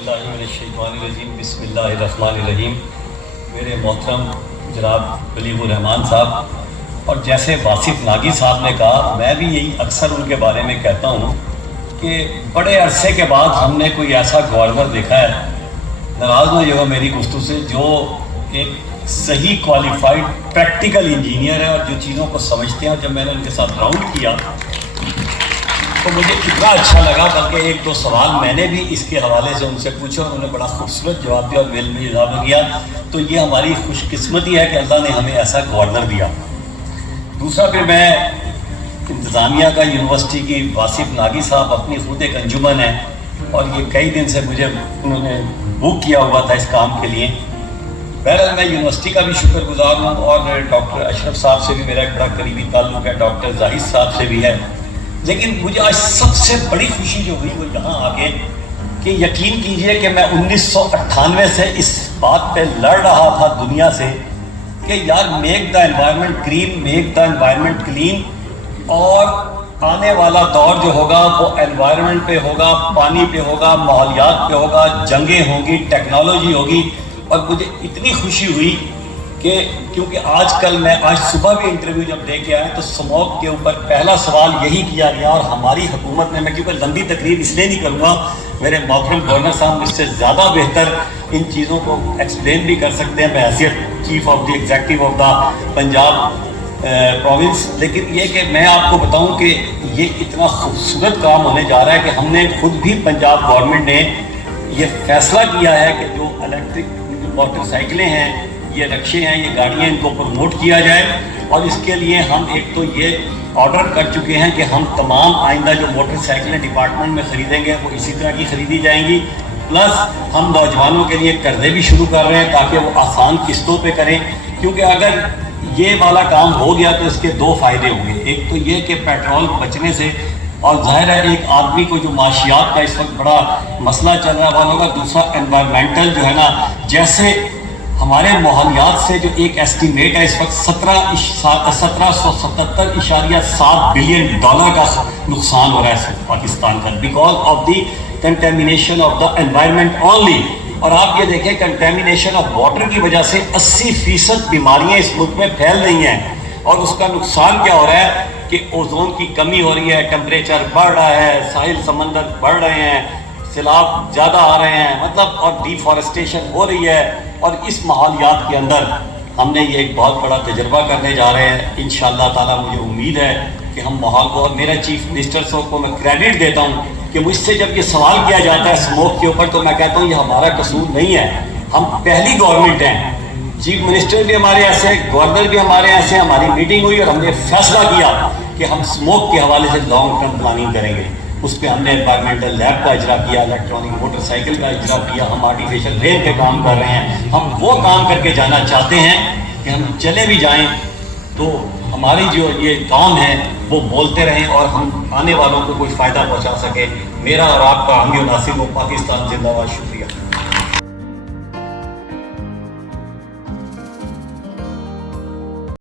بسم اللہ الرحمن الرحیم۔ میرے محترم جناب ولیب الرحمان صاحب، اور جیسے واصف ناگی صاحب نے کہا، میں بھی یہی اکثر ان کے بارے میں کہتا ہوں کہ بڑے عرصے کے بعد ہم نے کوئی ایسا گورنر دیکھا ہے، ناراض نہ ہوگا میری گفتگو سے، جو ایک صحیح کوالیفائڈ پریکٹیکل انجینئر ہے اور جو چیزوں کو سمجھتے ہیں۔ جب میں نے ان کے ساتھ راؤنڈ کیا تو مجھے اتنا اچھا لگا، بلکہ ایک دو سوال میں نے بھی اس کے حوالے سے ان سے پوچھا، انہوں نے بڑا خوبصورت جواب دیا اور علم میں اضافہ کیا۔ تو یہ ہماری خوش قسمتی ہے کہ اللہ نے ہمیں ایسا گورنر دیا۔ دوسرا، پھر میں انتظامیہ کا یونیورسٹی کی واصف ناگی صاحب اپنی خود ایک انجمن ہے، اور یہ کئی دن سے مجھے انہوں نے بک کیا ہوا تھا اس کام کے لیے۔ بہرحال میں یونیورسٹی کا بھی شکر گزار ہوں، اور ڈاکٹر اشرف صاحب سے بھی میرا ایک بڑا قریبی تعلق ہے، ڈاکٹر زاہد صاحب سے بھی ہے۔ لیکن مجھے آج سب سے بڑی خوشی جو ہوئی وہ یہاں آ کے کہ یقین کیجئے کہ میں 1998 سے اس بات پہ لڑ رہا تھا دنیا سے کہ یار make the environment green, make the environment clean, اور آنے والا دور جو ہوگا وہ انوائرمنٹ پہ ہوگا، پانی پہ ہوگا، ماحولیات پہ ہوگا، جنگیں ہوں گی، ٹیکنالوجی ہوگی۔ اور مجھے اتنی خوشی ہوئی کہ کیونکہ آج صبح بھی انٹرویو جب دے کے آئے تو اسموک کے اوپر پہلا سوال یہی کیا گیا، اور ہماری حکومت نے، میں کیونکہ لمبی تقریر اس لیے نہیں کروں گا، میرے محترم گورنر صاحب مجھ سے زیادہ بہتر ان چیزوں کو ایکسپلین بھی کر سکتے ہیں بحیثیت chief of the executive of the Punjab province. لیکن یہ کہ میں آپ کو بتاؤں کہ یہ اتنا خوبصورت کام ہونے جا رہا ہے کہ ہم نے خود بھی پنجاب گورنمنٹ نے یہ فیصلہ کیا ہے کہ جو الیکٹرک موٹر سائیکلیں ہیں، یہ رکشے ہیں، یہ گاڑیاں، ان کو پروموٹ کیا جائے۔ اور اس کے لیے ہم ایک تو یہ آرڈر کر چکے ہیں کہ ہم تمام آئندہ جو موٹر سائیکلیں ڈپارٹمنٹ میں خریدیں گے وہ اسی طرح کی خریدی جائیں گی، پلس ہم نوجوانوں کے لیے قرضے بھی شروع کر رہے ہیں تاکہ وہ آسان قسطوں پہ کریں، کیونکہ اگر یہ والا کام ہو گیا تو اس کے دو فائدے ہوں گے۔ ایک تو یہ کہ پیٹرول بچنے سے، اور ظاہر ہے ایک آدمی کو جو معاشیات کا اس وقت بڑا مسئلہ چل رہا ہے ہوگا، دوسرا انوائرمنٹل جو ہے نا، جیسے ہمارے ماحولیات سے جو ایک ایسٹیمیٹ ہے اس وقت 1777.7 بلین ڈالر کا نقصان ہو رہا ہے پاکستان کا، because of the contamination of the environment only. اور آپ یہ دیکھیں کنٹیمینیشن آف واٹر کی وجہ سے 80% بیماریاں اس ملک میں پھیل رہی ہیں، اور اس کا نقصان کیا ہو رہا ہے کہ اوزون کی کمی ہو رہی ہے، ٹمپریچر بڑھ رہا ہے، ساحل سمندر بڑھ رہے ہیں، سیلاب زیادہ آ رہے ہیں، اور ڈیفارسٹیشن ہو رہی ہے۔ اور اس ماحولیات کے اندر ہم نے یہ ایک بہت بڑا تجربہ کرنے جا رہے ہیں۔ انشاءاللہ تعالیٰ مجھے امید ہے کہ ہم ماحول کو، اور میرا چیف منسٹر صاحب کو میں کریڈٹ دیتا ہوں کہ مجھ سے جب یہ سوال کیا جاتا ہے اسموک کے اوپر تو میں کہتا ہوں یہ ہمارا قصور نہیں ہے، ہم پہلی گورنمنٹ ہیں، چیف منسٹر بھی ہمارے ایسے ہیں، گورنر بھی ہمارے ایسے ہیں، ہماری میٹنگ ہوئی اور ہم نے فیصلہ کیا کہ ہم اسموک کے حوالے سے لانگ ٹرم پلاننگ کریں گے۔ اس پہ ہم نے انوائرمنٹل لیب کا اجرا کیا، الیکٹرانک موٹر سائیکل کا اجرا کیا، ہم آرٹیفیشل رین پہ کام کر رہے ہیں۔ ہم وہ کام کر کے جانا چاہتے ہیں کہ ہم چلے بھی جائیں تو ہماری جو یہ کام ہے وہ بولتے رہیں اور ہم آنے والوں کو کوئی فائدہ پہنچا سکے۔ میرا اور آپ کا ہم ناصر و پاکستان زندہ باد۔ شکریہ۔